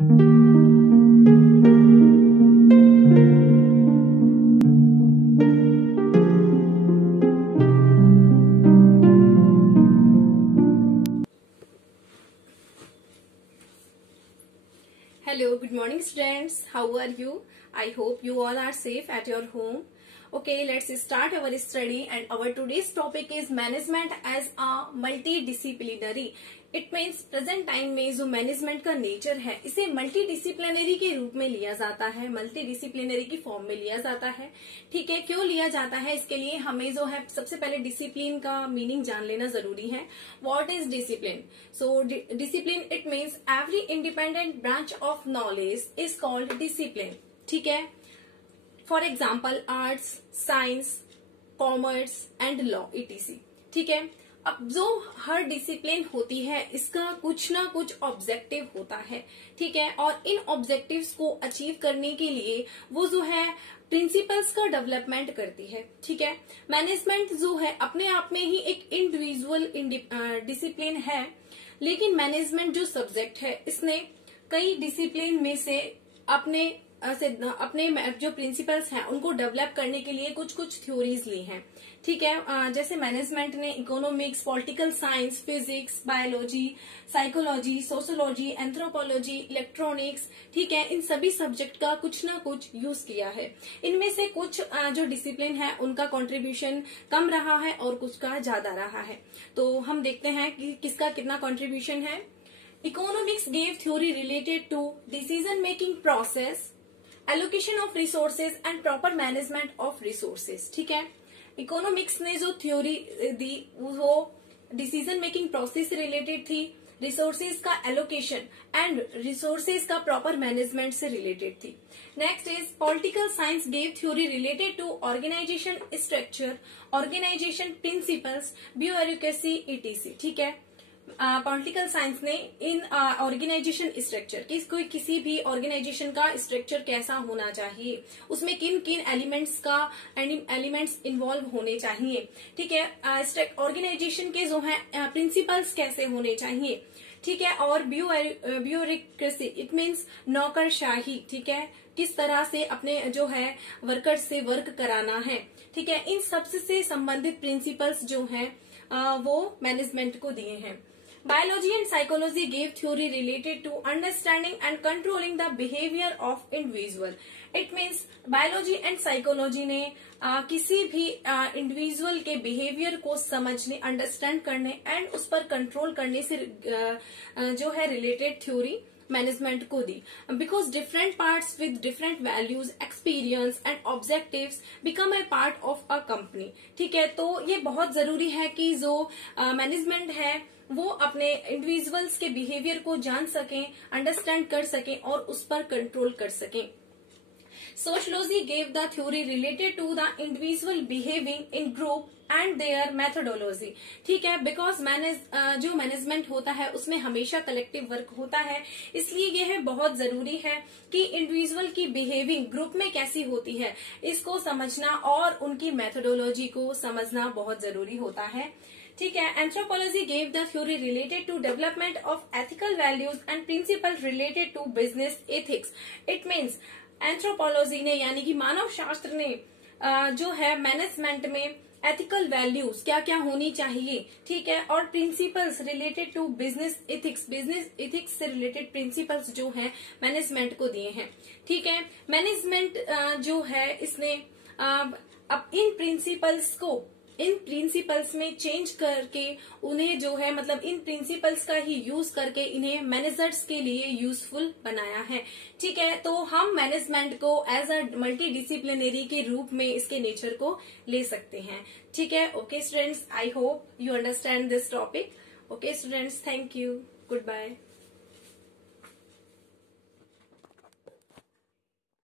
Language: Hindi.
Hello, good morning students. How are you? I hope you all are safe at your home. Okay, let's start our study, and our today's topic is management as a multidisciplinary. It means present time में जो मैनेजमेंट का नेचर है इसे मल्टीडिसिप्लिनरी के रूप में लिया जाता है, मल्टीडिसिप्लिनरी की फॉर्म में लिया जाता है। ठीक है, क्यों लिया जाता है इसके लिए हमें जो है सबसे पहले डिसिप्लिन का मीनिंग जान लेना जरूरी है। What is discipline? So discipline it means every independent branch of knowledge is called discipline. ठीक है, for example arts, science, commerce and law etc.. ठीक है, अब जो हर डिसिप्लिन होती है इसका कुछ ना कुछ ऑब्जेक्टिव होता है। ठीक है, और इन ऑब्जेक्टिव्स को अचीव करने के लिए वो जो है प्रिंसिपल्स का डेवलपमेंट करती है। ठीक है, मैनेजमेंट जो है अपने आप में ही एक इंडिविजुअल डिसिप्लिन है, लेकिन मैनेजमेंट जो सब्जेक्ट है इसने कई डिसिप्लिन में से अपने जो प्रिंसिपल्स हैं उनको डेवलप करने के लिए कुछ कुछ थ्योरीज ली हैं। ठीक है, जैसे मैनेजमेंट ने economics, political science, physics, biology, psychology, sociology, anthropology, electronics, ठीक है, इन सभी सब्जेक्ट का कुछ ना कुछ यूज किया है। इनमें से कुछ जो डिसिप्लिन है उनका कंट्रीब्यूशन कम रहा है और कुछ का ज्यादा रहा है। तो हम देखते हैं कि किसका कितना कंट्रीब्यूशन है। Economics gave theory related to decision making process, allocation of resources and proper management of resources. ठीक है, इकोनॉमिक्स ने जो थ्योरी दी वो डिसीजन मेकिंग प्रोसेस से रिलेटेड थी, रिसोर्सेज का एलोकेशन एंड रिसोर्सेज का प्रॉपर मैनेजमेंट से रिलेटेड थी। Next is political science gave theory related to organisation structure, organisation principles, bureaucracy etc. ठीक है, पॉलिटिकल साइंस ने इन ऑर्गेनाइजेशन स्ट्रक्चर किसी भी ऑर्गेनाइजेशन का स्ट्रक्चर कैसा होना चाहिए, उसमें किन किन एलिमेंट्स इन्वॉल्व होने चाहिए। ठीक है, ऑर्गेनाइजेशन के जो है प्रिंसिपल्स कैसे होने चाहिए। ठीक है, और ब्यूरोक्रेसी इट मीन्स नौकरशाही। ठीक है, किस तरह से अपने जो है वर्कर्स से वर्क कराना है। ठीक है, इन सबसे संबंधित प्रिंसिपल्स जो हैं वो मैनेजमेंट को दिए हैं। Biology and psychology gave theory related to understanding and controlling the behavior of individual. It means biology and psychology ने किसी भी इंडिविजुअल के बिहेवियर को समझने, अंडरस्टैंड करने एंड उस पर कंट्रोल करने से जो है रिलेटेड थ्योरी मैनेजमेंट को दी। Because different parts with different values, experience and objectives become a part of a company. ठीक है, तो ये बहुत जरूरी है कि जो मैनेजमेंट है वो अपने इंडिविजुअल्स के बिहेवियर को जान सकें, अंडरस्टैंड कर सकें और उस पर कंट्रोल कर सकें। Sociology gave the theory related to the individual behaving in group and their methodology. ठीक है, बिकॉज जो मैनेजमेंट होता है उसमें हमेशा कलेक्टिव वर्क होता है, इसलिए यह बहुत जरूरी है कि इंडिविजुअल की बिहेविंग ग्रुप में कैसी होती है इसको समझना और उनकी मेथोडोलॉजी को समझना बहुत जरूरी होता है। ठीक है, anthropology gave the theory related to development of ethical values and principle related to business ethics. It means anthropology ने यानी कि मानव शास्त्र ने जो है मैनेजमेंट में एथिकल वैल्यूज क्या क्या होनी चाहिए, ठीक है, और principles related to business ethics से रिलेटेड प्रिंसिपल्स जो है मैनेजमेंट को दिए हैं। ठीक है, मैनेजमेंट जो है इसने अब इन प्रिंसिपल्स में चेंज करके उन्हें जो है मतलब इन प्रिंसिपल्स का ही यूज करके इन्हें मैनेजर्स के लिए यूजफुल बनाया है। ठीक है, तो हम मैनेजमेंट को एज अ मल्टी डिसिप्लिनरी के रूप में इसके नेचर को ले सकते हैं। ठीक है, okay students, I hope you understand this topic. Okay students, thank you, good bye.